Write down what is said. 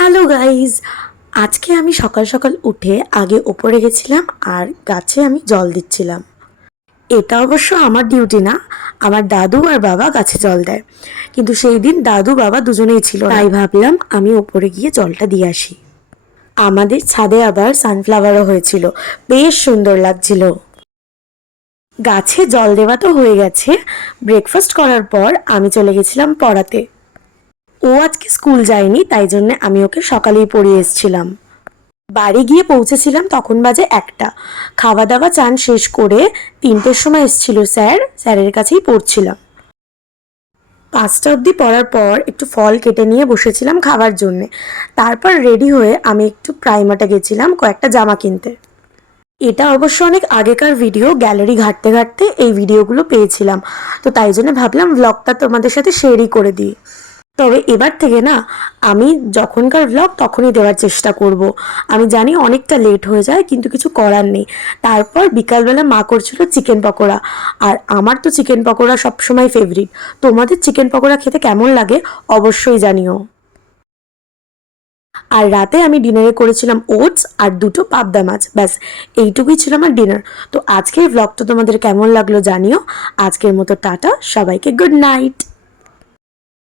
Hello guys, আজকে আমি সকাল সকাল উঠে আগে ওপরে গেছিলাম আর গাছে আমি জল দিচ্ছিলাম। এটা অবশ্য আমার ডিউটি না, আমার দাদু আর বাবা গাছে জল দেয়, কিন্তু সেই দিন দাদু বাবা দুজনেই ছিল, তাই ভাবলাম আমি ওপরে গিয়ে জলটা দিয়ে আসি। আমাদের ছাদে আবার সানফ্লাওয়ারও হয়েছিল, বেশ সুন্দর লাগছিল। গাছে জল দেওয়া তো হয়ে গেছে, ব্রেকফাস্ট করার পর আমি চলে গেছিলাম পড়াতে। ও আজকে স্কুল যায়নি, তাই জন্য আমি ওকে সকালেই পড়িয়ে এসেছিলাম। বাড়ি গিয়ে পৌঁছেছিলাম তখন বাজে 1টা। খাওয়া দাওয়া চান শেষ করে 3টের সময় এসেছিল স্যারের কাছেই পড়ছিলাম। 5টা অবধি পড়ার পর একটু ফল কেটে নিয়ে বসেছিলাম খাওয়ার জন্যে। তারপর রেডি হয়ে আমি একটু প্রাইমার্টে গেছিলাম কয়েকটা জামা কিনতে। এটা অবশ্য অনেক আগেকার ভিডিও, গ্যালারি ঘাঁটতে ঘাঁটতে এই ভিডিওগুলো পেয়েছিলাম, তো তাই জন্য ভাবলাম ব্লগটা তোমাদের সাথে শেয়ারই করে দিই। তবে এবার থেকে না, আমি যখনকার ব্লগ তখনই দেওয়ার চেষ্টা করব। আমি জানি অনেকটা লেট হয়ে যায়, কিন্তু কিছু করার নেই। তারপর বিকালবেলা মা করছিল চিকেন পকোড়া, আর আমার তো চিকেন পকোড়া সবসময় ফেভারিট। তোমাদের চিকেন পকোড়া খেতে কেমন লাগে অবশ্যই জানিও। আর রাতে আমি ডিনারে করেছিলাম ওটস আর 2টো পাবদা মাছ, ব্যাস এইটুকুই ছিল আমার ডিনার। তো আজকের ব্লগটা তোমাদের কেমন লাগলো জানিও। আজকের মতো টাটা, সবাইকে গুড নাইট।